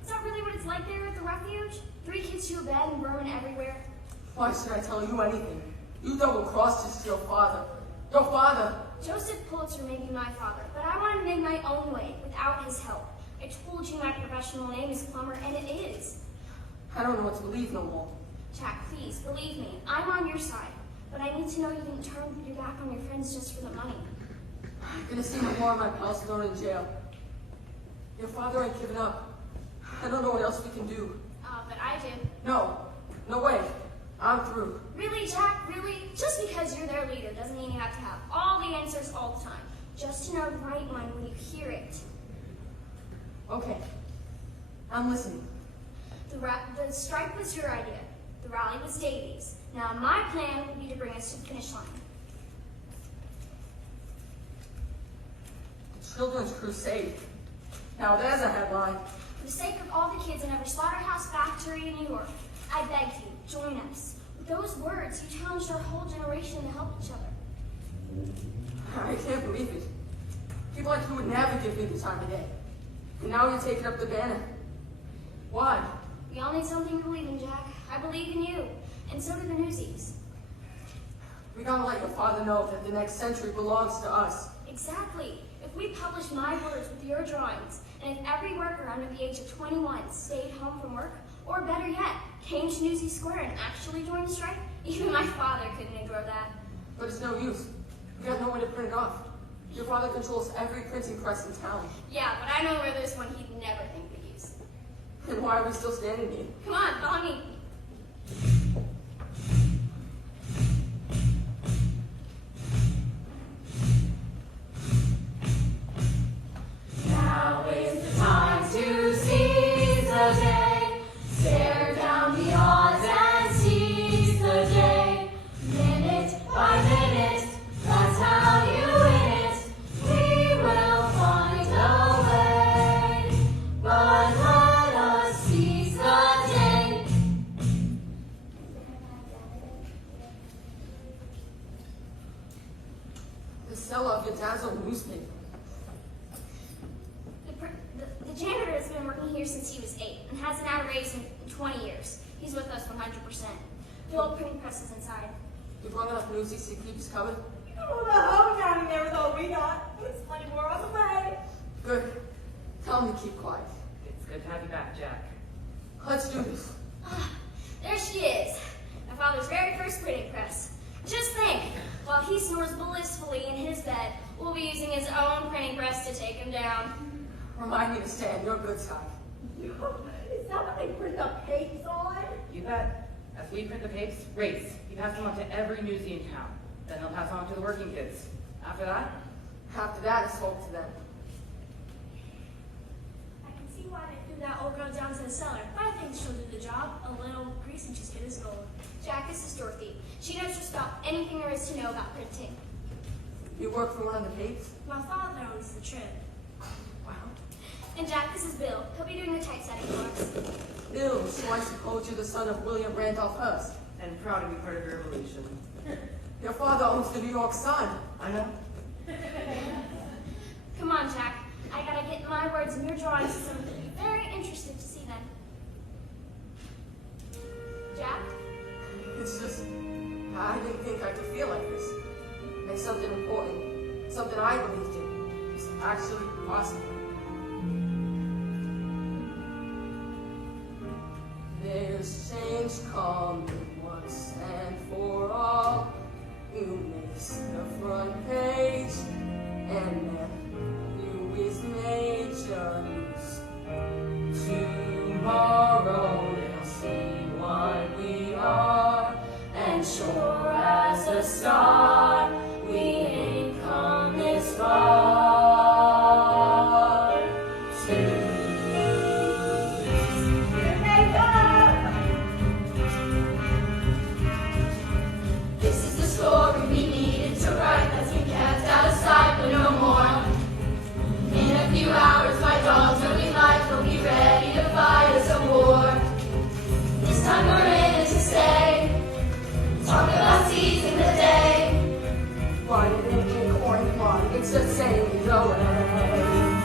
Is that really what it's like there at the refuge? 3 kids to a bed and vermin everywhere? Why should I tell you anything? You double-crossed just your father. Your father! Joseph Pulitzer may be my father, but I want to make my own way without his help. I told you my professional name is Plumber, and it is. I don't know what to believe no more. Jack, please, believe me. I'm on your side. But I need to know you didn't turn your back on your friends just for the money. I'm gonna see no more of my pals thrown in jail. Your father ain't given up. I don't know what else we can do. But I do. No. No way. I'm through. Really, Jack? Really? Just because you're their leader doesn't mean you have to have all the answers all the time. Just to know the right one when you hear it. Okay. I'm listening. The strike was your idea. The rally was Davy's. Now my plan would be to bring us to the finish line. The Children's Crusade. Now there's a headline. For the sake of all the kids in every slaughterhouse factory in New York, I beg you, join us. With those words, you challenged our whole generation to help each other. I can't believe it. People like you would never give me the time of day. And now you're taking up the banner. Why? We all need something to believe in, Jack. I believe in you. And so do the Newsies. We gotta let your father know that the next century belongs to us. Exactly. If we published my words with your drawings, and if every worker under the age of 21 stayed home from work, or better yet, came to Newsy Square and actually joined the strike, even my father couldn't ignore that. But it's no use. We got no way to print it off. Your father controls every printing press in town. Yeah, but I know where there's one he'd never think we'd use. And why are we still standing here? Come on, follow me. Now is the time to seize the day. Stare down the odds and seize the day. Minute by minute, that's how you win it. We will find a way. But let us seize the day. The seller of your dad's old newspaper. The janitor has been working here since he was 8 and hasn't had a raise in 20 years. He's with us 100%. The old printing press is inside. You brought enough Newsies to keep us coming? Oh, the homecoming there was all we got. There's plenty more on the way. Good. Tell them to keep quiet. It's good to have you back, Jack. Let's do this. There she is, my father's very first printing press. Just think, while he snores blissfully in his bed, we'll be using his own printing press to take him down. Remind me to stay on your good side. Is that what they print up papes on? You bet. As we print the papes, race. You pass them on to every newsie in town. Then they'll pass on to the working kids. After that, After that, it's hope to them. I can see why they threw that old girl down to the cellar, but I think she'll do the job. A little grease and she's good as gold. Jack, this is Dorothy. She knows just about anything there is to know about printing. You work for one of the papes? My father owns the Trib. Wow. And Jack, this is Bill. He'll be doing the typesetting for us. Bill, so I suppose you're the son of William Randolph Hearst. And proud to be part of your revolution. Your father owns the New York Sun. I know. Come on, Jack. I gotta get my words in your drawings so someone will be very interested to see them. Jack? It's just, I didn't think I could feel like this. And something important, something I believed in, is actually possible. There's change coming once and for all. You miss the front page, and then you is major news. Tomorrow they'll see what we are, and sure as a star, we ain't come this far. go away.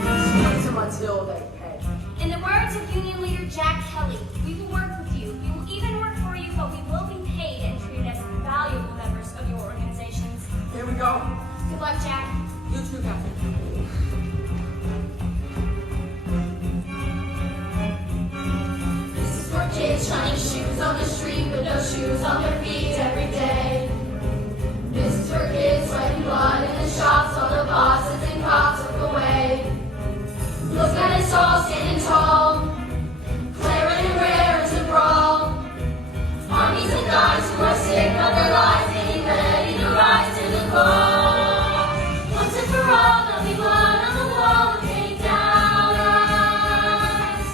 Squeeze them until they pay. In the words of Union Leader Jack Kelly, we will work with you. We will even work for you, but we will be paid and treated as valuable members of your organizations. Here we go. Good luck, Jack. You too, Kathrine. This is for kids shining shoes on the street with no shoes on their feet every day. This is for kids sweating blood in the shops while the bosses and cops look away. Look at us all standing tall, flaring and rare as a brawl. Armies and guys who are sick of their lives, getting ready to rise to the call. Once and for all, there'll be blood on the wall and take down us.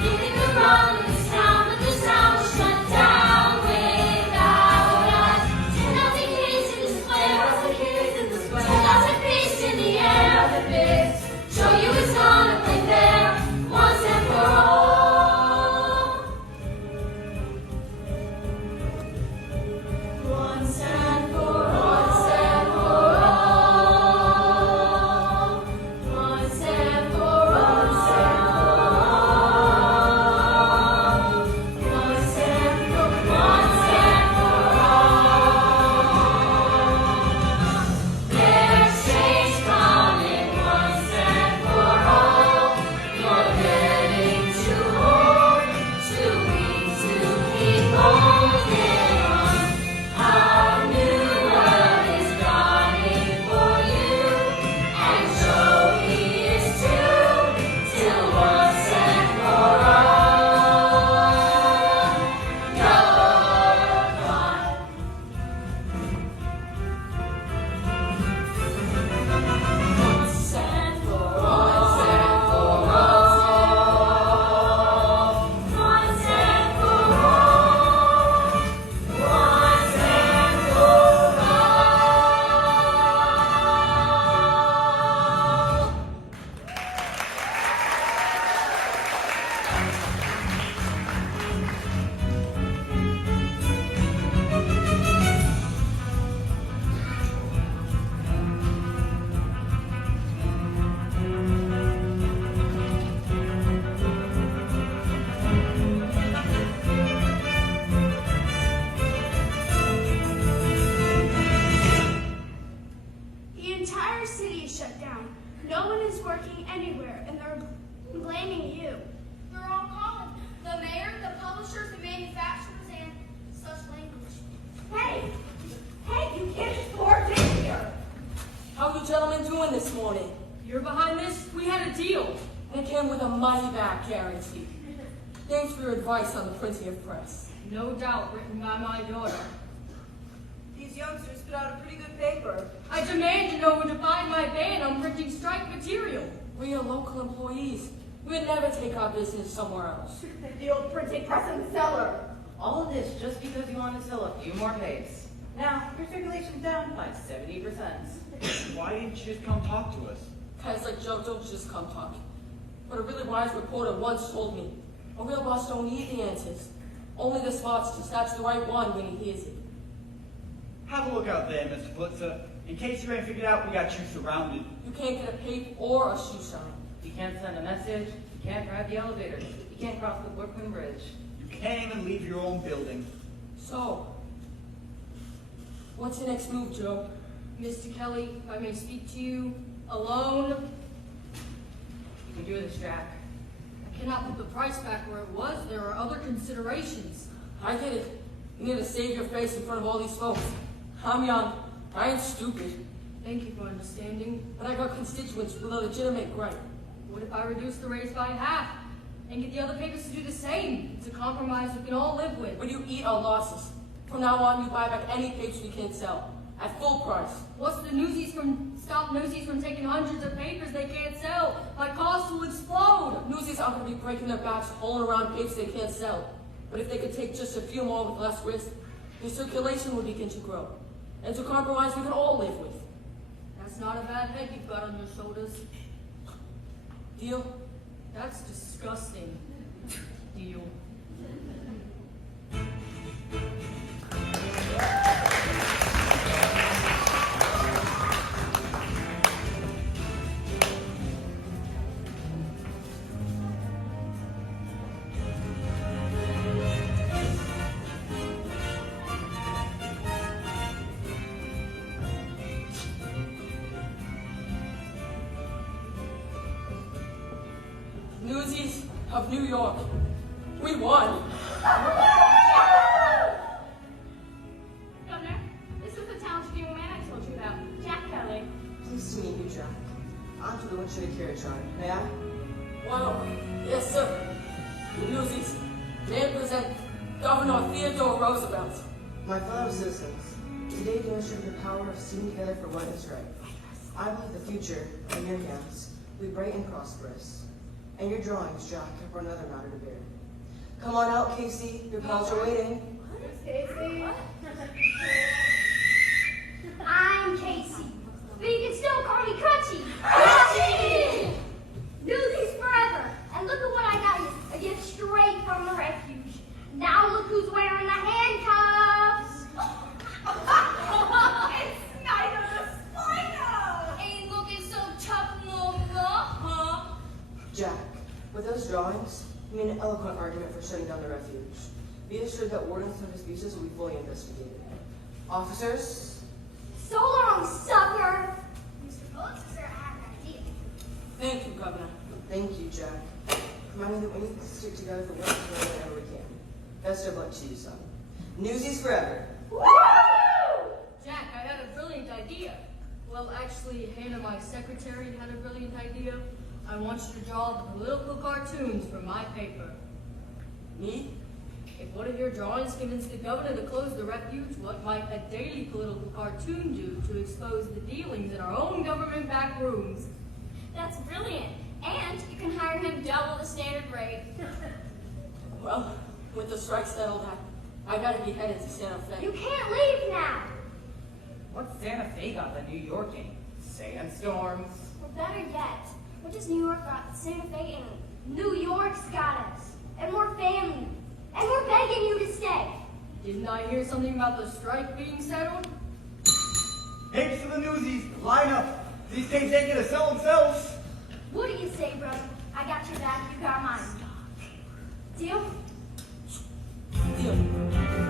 They think they're wrong in this town, but this town will shut down without us. 10,000 kids in the square, 10,000 fists in the air. Show you it's gonna play fair, once and for all. Once and for all. Once and for all. Once and for all. There's change coming, once and for all. You're getting too old, too weak to keep holding on. Our new world is dawning for you, and Joey is too, till once and for all. You're gone. Once and for all. Once and for all. Once and for all. Once and for all. The entire city is shut down. No one is working anywhere, and they're blaming you. They're all calling. The mayor, the publishers, the manufacturers, and such language. Hey, you can't just forge in here. How you gentlemen doing this morning? You're behind this? We had a deal. And it came with a money-back guarantee. Thanks for your advice on the printing of press. No doubt written by my daughter. These youngsters put out a pretty good paper. I demand to know who defined my ban on printing strike material. We are local employees. We'd never take our business somewhere else. The old printing press in the cellar. All of this just because you want to sell a few more pages. Now, your circulation's down by 70%. Why didn't you just come talk to us? Guys like Joe don't just come talking. But a really wise reporter once told me, a real boss don't need the answers. Only the smarts to snatch the right one when he hears it. Have a look out there, Mr. Blitzer. In case you ain't figured out, we got you surrounded. You can't get a pape or a shoe shine. You can't send a message, you can't grab the elevator, you can't cross the Brooklyn Bridge. You can't even leave your own building. So, what's your next move, Joe? Mr. Kelly, if I may speak to you alone, You can do this, Jack. I cannot put the price back where it was. There are other considerations. I get it. You need to save your face in front of all these folks. I'm young. I ain't stupid. Thank you for understanding. But I got constituents with a legitimate gripe. What if I reduce the raise by half and get the other papers to do the same? It's a compromise we can all live with. But you eat our losses. From now on, you buy back any papers we can't sell. At full price. What's the Newsies stop Newsies from taking hundreds of papers they can't sell? My costs will explode. Newsies aren't going to be breaking their backs hauling around papers they can't sell. But if they could take just a few more with less risk, their circulation would begin to grow. And to compromise we can all live with. That's not a bad head you've got on your shoulders. Deal? That's disgusting. Deal. Newsies of New York. We won. Governor, this is the talented young man I told you about, Jack Kelly. Pleased to meet you, Jack. I'm to the Winchester carriage ride. May I? Well, yes, sir. The Newsies, they present Governor Theodore Roosevelt. My fellow citizens, today demonstrated the power of sticking together for what is right. I believe the future, in your hands, will be bright and prosperous. And your drawings, Jack, are for another matter to bear. Come on out, Casey. Your pals are waiting. Casey. I'm Casey, but you can still call me Crutchie. Crutchie! Newsies forever. And look at what I got you. A gift straight from the refuge. Now look who's wearing the handcuffs. It's Night of the Spider! Ain't looking so tough no more, huh? Jack, with those drawings, you made an eloquent argument for shutting down the refuge. Be assured that wardens of his pieces will be fully investigated. Officers, So long, sucker. Mr. Officer, I have an idea. Thank you, Governor. thank you, Jack. Remind me that we need to stick together for whenever we can. Best of luck to you, son. Newsies forever. Jack, I had a brilliant idea. Well, actually, Hannah, my secretary, had a brilliant idea. I want you to draw the political cartoons for my paper. Me? If one of your drawings convinced the governor to close the refuge, what might a daily political cartoon do to expose the dealings in our own government back rooms? That's brilliant. And you can hire him double the standard rate. Well, with the strike settled, I gotta be headed to Santa Fe. You can't leave now. What's Santa Fe got that New York ain't? Sandstorms? Or better yet, what does New York got that Santa Fe ain't? New York's got us. And we're family. And we're begging you to stay. Didn't I hear something about the strike being settled? Apes to the Newsies, line up. These tapes ain't gonna sell themselves. What do you say, brother? I got your back, you got mine. Deal? Deal.